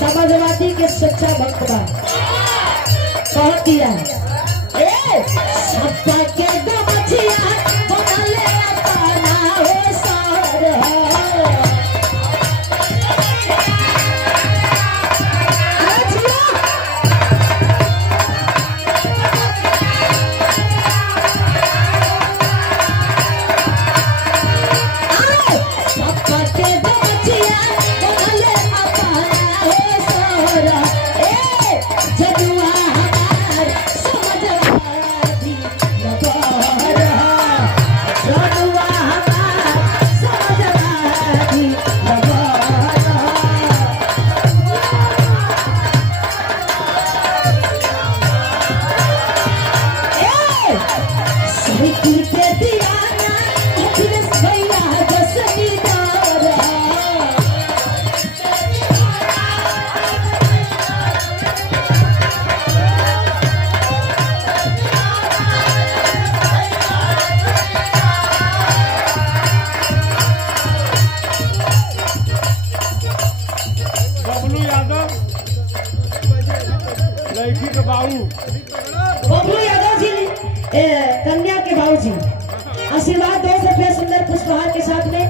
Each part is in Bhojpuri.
समाजवादी के सच्चा भक्त बा कह दिया सबका के गमछिया बनले अपना हो सार बबलू यादव जी कन्या के बाबू जी आशीर्वाद 2 रुपया सुंदर पुष्पहार के साथ में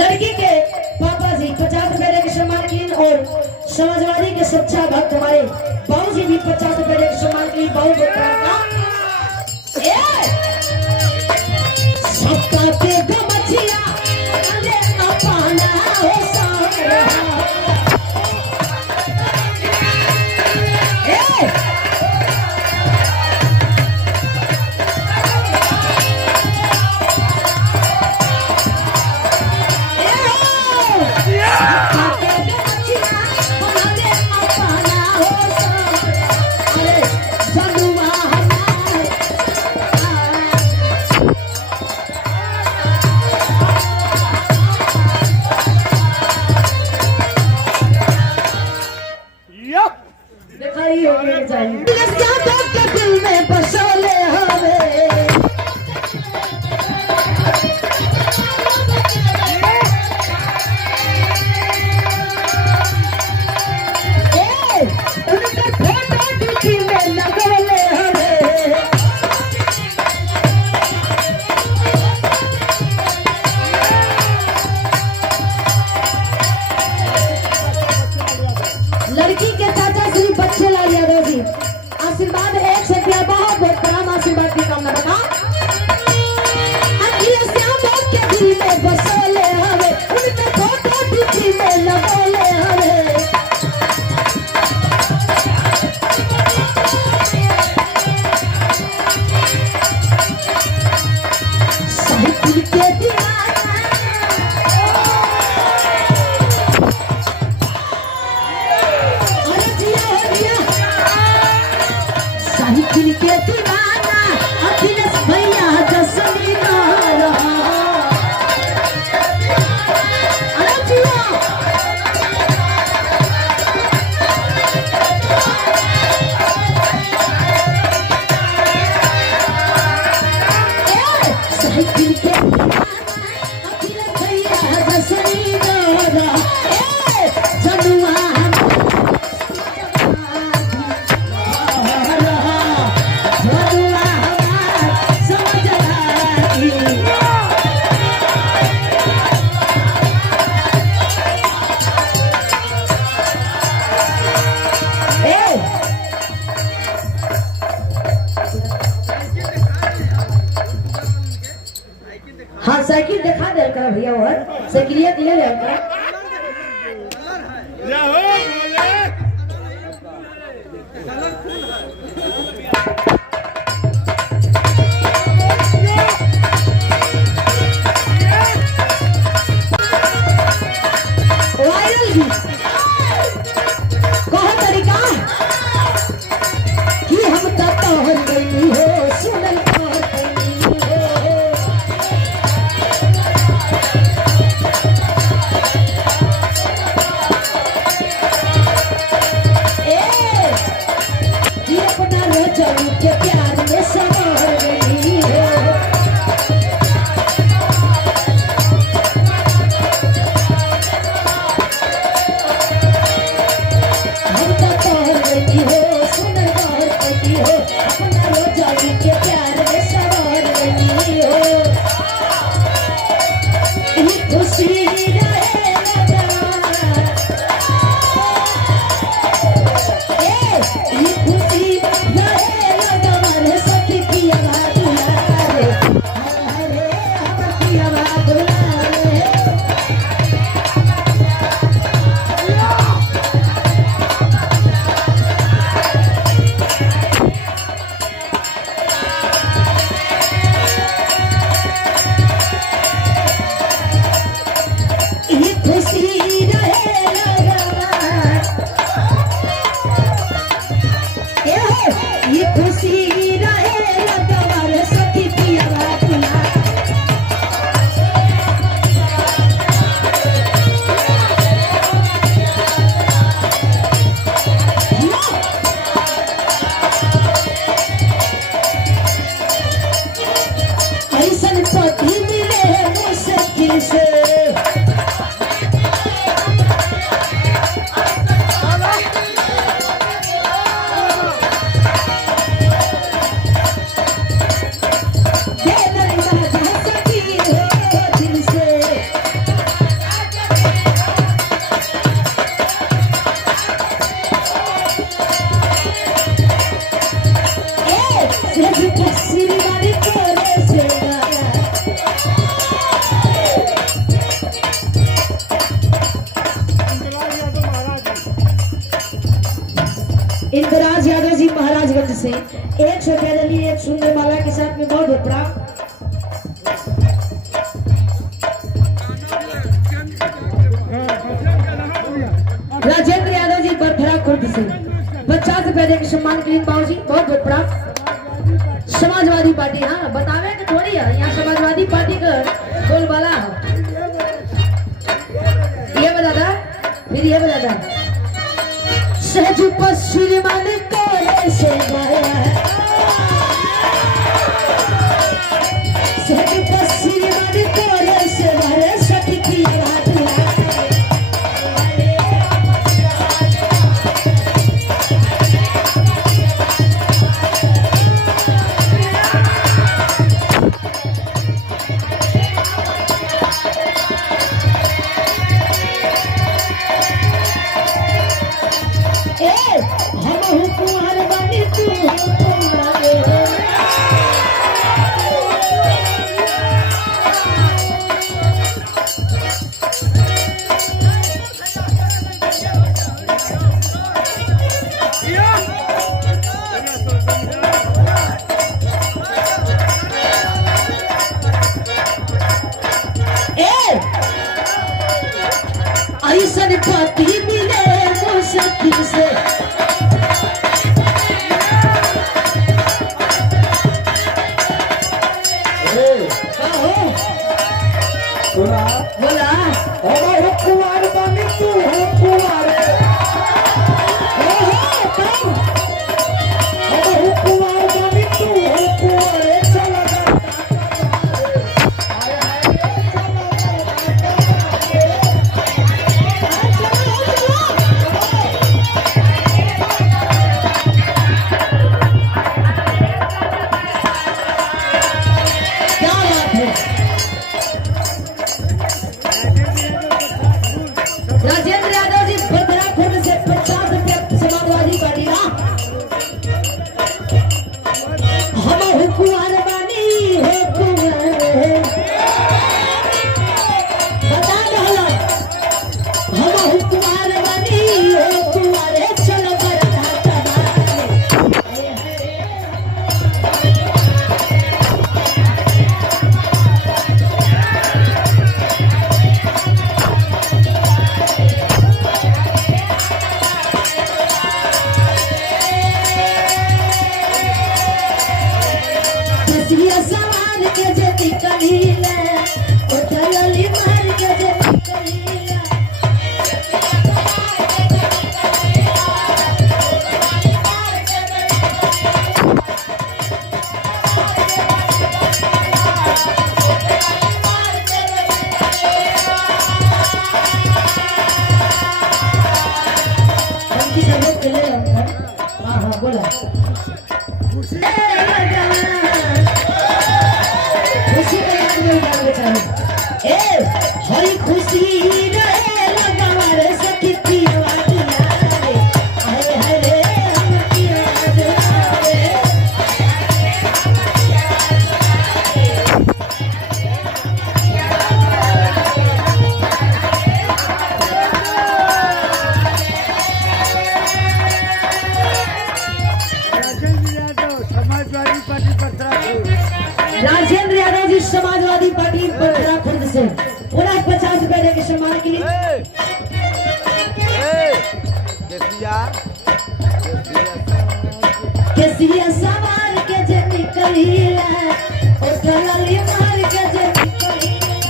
लड़की के पापा जी 50 रुपए के सम्मान के लिए और समाजवादी के सच्चा भक्त हमारे बाबू जी भी 50 रुपए के सम्मान के लिए बाबू सबका के गमछिया अरे अपना हो सारा दिल में बसोले हवे उनका फोटो डिक्की में लगोले हवे लड़की के चाचा श्री बच्चे लाल यादव जी आशीर्वाद 1 से दिया बहुत बहुत प्रणाम आशीर्वाद की कामना रखा के दिल में बसोले हवे उनके फोटो डिक्की में लगोले हवे साइकिल के दीवाना अरे जिया हो जिया साइकिल के दीवाना अखिलेश भैया जसनी नारा अरे जिया साइकिल के अखिलेश भैया जसनी नारा जनुआ हाँ साइकिल दिखा दे कर भैया और साइकिलिया दिया ले कर वायरल गीत कहो तरीका कि हम तोहर गई हो सुनल अपना महाराजगंज से 100 रुपया दली एक सुंदर माला के साथ में बहुत बहुत प्रणाम। राजेंद्र यादव जी बरथरा खुर्द से 50 रुपया देकर सम्मान के लिए बाबू जी बहुत बहुत प्रणाम। समाजवादी पार्टी, हाँ बतावे कि थोड़ी है यहाँ समाजवादी पार्टी का बोलबाला है। ये बता था, फिर ये बता था सहज पश्चिमान कोले से सहज पश्चिमान कोले से भरे सटकी ऐसन पति मिले मुश्किल से बोला कुमार बानी तू हो कुमार कुमार बानी तू हो कुमार राजेंद्र यादव जी बरथरा खुर्द से 50 रुपया समाजवादी पार्टी ना हम हुकुमार बानी हुकुमार बता दहला हम हुकुमार बानी हुकुमार चलो बरथा सवाल के जति कलीला उठलली मार के जति कलीला हमकी सब लोग चले हां हां बोला हरी खुशी रहे लगावर सखी पिवादिया रे हरे हरे राजेंद्र यादव जी समाजवादी पार्टी बरथरा खुर्द से पूरा 50 रुपए देकर सम्मान के लिए केसिया सवाल के जति कलीला उठलली मार के जति कलीला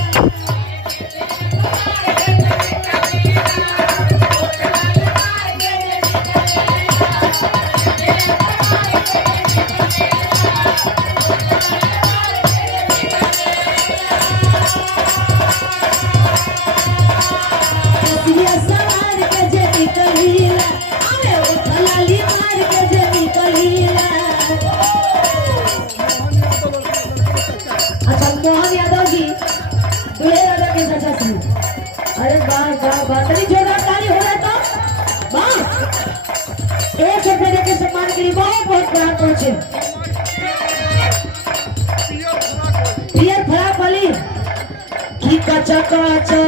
मोहन यादव जी दूल्हे राजा के चाचा से। अरे वाह वाह वाह, तनी जोरदार ताली हो रहा तो वाह। 1 रुपये के सम्मान के लिए बहुत बहुत प्रणाम पहुंचे पियर फराक वाली की कचा कचा